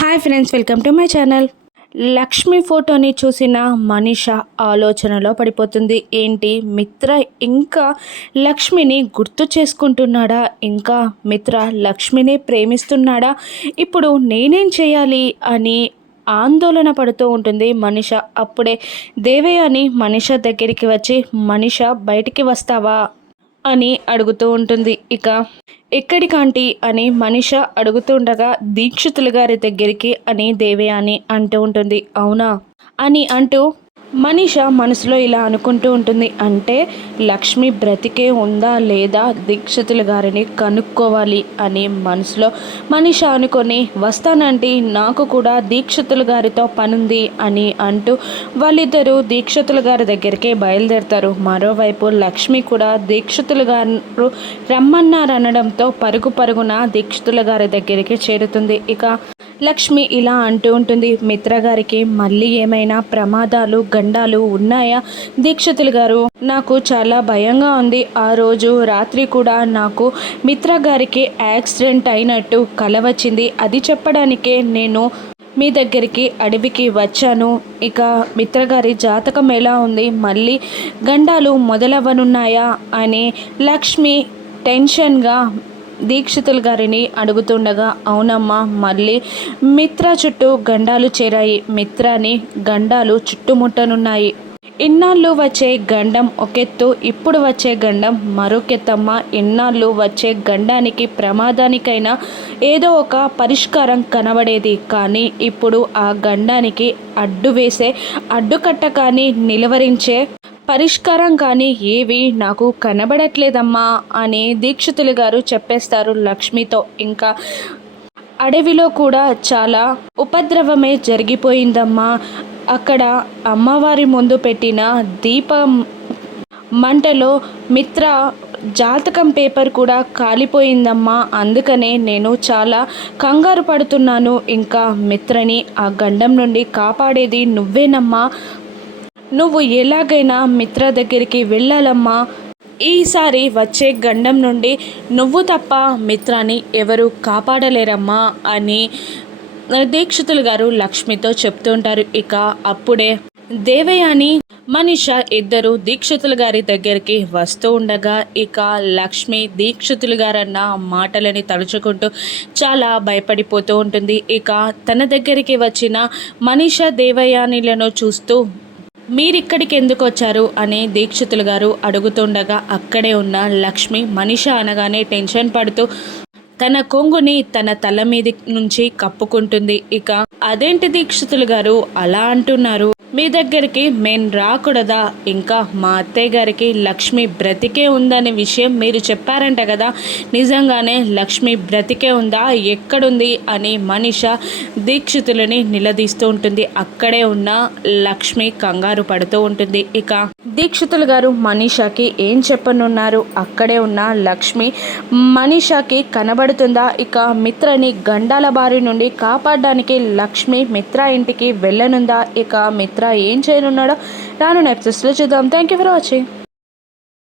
Hi friends welcome to my channel Lakshmi ఫోటోని చూసిన మనీష ఆలోచనలో పడిపోతుంది. ఏంటి? మిత్ర ఇంకా లక్ష్మిని గుర్తు చేసుకుంటున్నాడా? ఇంకా మిత్ర లక్ష్మిని ప్రేమిస్తున్నాడా? ఇప్పుడు నేనేం చేయాలి అని ఆందోళన పడుతూ ఉంటుంది మనిష. అప్పుడే దేవయాని మనిష దగ్గరికి వచ్చి మనిష బయటికి వస్తావా? అని అడుగుతూ ఉంటుంది. ఇక ఎక్కడికాంటి అని మనిష అడుగుతుండగా దీక్షితులు గారి దగ్గరికి అని దేవయాని అంటూ ఉంటుంది. అవునా? అని అంటూ మనీష మనసులో ఇలా అనుకుంటూ ఉంటుంది. అంటే లక్ష్మి బ్రతికే ఉందా లేదా దీక్షితులు గారిని కనుక్కోవాలి అని మనసులో మనీష అనుకొని వస్తానండి నాకు కూడా దీక్షితులు గారితో పనుంది అని అంటూ వాళ్ళిద్దరూ దీక్షితులు గారి దగ్గరికే బయలుదేరుతారు. మరోవైపు లక్ష్మి కూడా దీక్షితులు గారు రమ్మన్నారనడంతో పరుగు పరుగున దీక్షితుల గారి దగ్గరికి చేరుతుంది. ఇక లక్ష్మి ఇలా అంటూ ఉంటుంది. మిత్ర గారికి మళ్ళీ ఏమైనా ప్రమాదాలు గండాలు ఉన్నాయా? దీక్షితులు గారు నాకు చాలా భయంగా ఉంది. ఆ రోజు రాత్రి కూడా నాకు మిత్ర గారికి యాక్సిడెంట్ అయినట్టు కల వచ్చింది. అది చెప్పడానికే నేను మీ దగ్గరికి అడవికి వచ్చాను. ఇక మిత్రగారి జాతకం ఎలా ఉంది? మళ్ళీ గండాలు మొదలవ్వనున్నాయా? అని లక్ష్మి టెన్షన్గా దీక్షితులు గారిని అడుగుతుండగా అవునమ్మా మళ్ళీ మిత్ర చుట్టూ గండాలు చేరాయి. మిత్రాని గండాలు చుట్టుముట్టనున్నాయి. ఇన్నాళ్ళు వచ్చే గండం ఒకెత్తు ఇప్పుడు వచ్చే గండం మరొకెత్తమ్మ. ఇన్నాళ్ళు వచ్చే గండానికి ప్రమాదానికైనా ఏదో ఒక పరిష్కారం కనబడేది. కానీ ఇప్పుడు ఆ గండానికి అడ్డు వేసే అడ్డుకట్ట కానీ నిలవరించే పరిష్కారం కానీ ఏవి నాకు కనబడట్లేదమ్మా అని దీక్షితులు గారు చెప్పేస్తారు లక్ష్మితో. ఇంకా అడవిలో కూడా చాలా ఉపద్రవమే జరిగిపోయిందమ్మా. అక్కడ అమ్మవారి ముందు పెట్టిన దీపం మంటలో మిత్ర జాతకం పేపర్ కూడా కాలిపోయిందమ్మా. అందుకనే నేను చాలా కంగారు పడుతున్నాను. ఇంకా మిత్రని ఆ గండం నుండి కాపాడేది నువ్వేనమ్మా. నువ్వు ఎలాగైనా మిత్ర దగ్గరికి వెళ్ళాలమ్మా. ఈసారి వచ్చే గండం నుండి నువ్వు తప్ప మిత్రాన్ని ఎవరు కాపాడలేరమ్మా అని దీక్షితులు గారు లక్ష్మితో చెప్తుంటారు ఇక అప్పుడే దేవయాని మనిష ఇద్దరు దీక్షితులు గారి దగ్గరికి వస్తూ ఉండగా ఇక లక్ష్మి దీక్షితులు గారన్న మాటలని తలుచుకుంటూ చాలా భయపడిపోతూ ఉంటుంది. ఇక తన దగ్గరికి వచ్చిన మనిష దేవయానిలను చూస్తూ మీరిక్కడికి ఎందుకు వచ్చారు అని దీక్షితులు గారు అడుగుతుండగా అక్కడే ఉన్న లక్ష్మి మనిష అనగానే టెన్షన్ పడుతూ తన కొంగుని తన తల మీద నుంచి కప్పుకుంటుంది. ఇక అదేంటి దీక్షితులు గారు అలా అంటున్నారు? మీ దగ్గరికి మేం రాకూడదా? ఇంకా మా అత్తయ్య గారికి లక్ష్మి బ్రతికే ఉందనే విషయం మీరు చెప్పారంట కదా? నిజంగానే లక్ష్మి బ్రతికే ఉందా? ఎక్కడుంది? అని మనిష దీక్షితులని నిలదీస్తూ ఉంటుంది. అక్కడే ఉన్న లక్ష్మి కంగారు పడుతూ ఉంటుంది. ఇక దీక్షితులు గారు మనీషాకి ఏం చెప్పనున్నారు? అక్కడే ఉన్న లక్ష్మి మనీషాకి కనబడుతుందా? ఇక మిత్రని గండాల బారి నుండి కాపాడడానికి లక్ష్మి మిత్ర ఇంటికి వెళ్ళనుందా? ఇక మిత్ర ఏం చేయనున్నాడో రాను నెక్స్ట్ చూద్దాం. Thank you for watching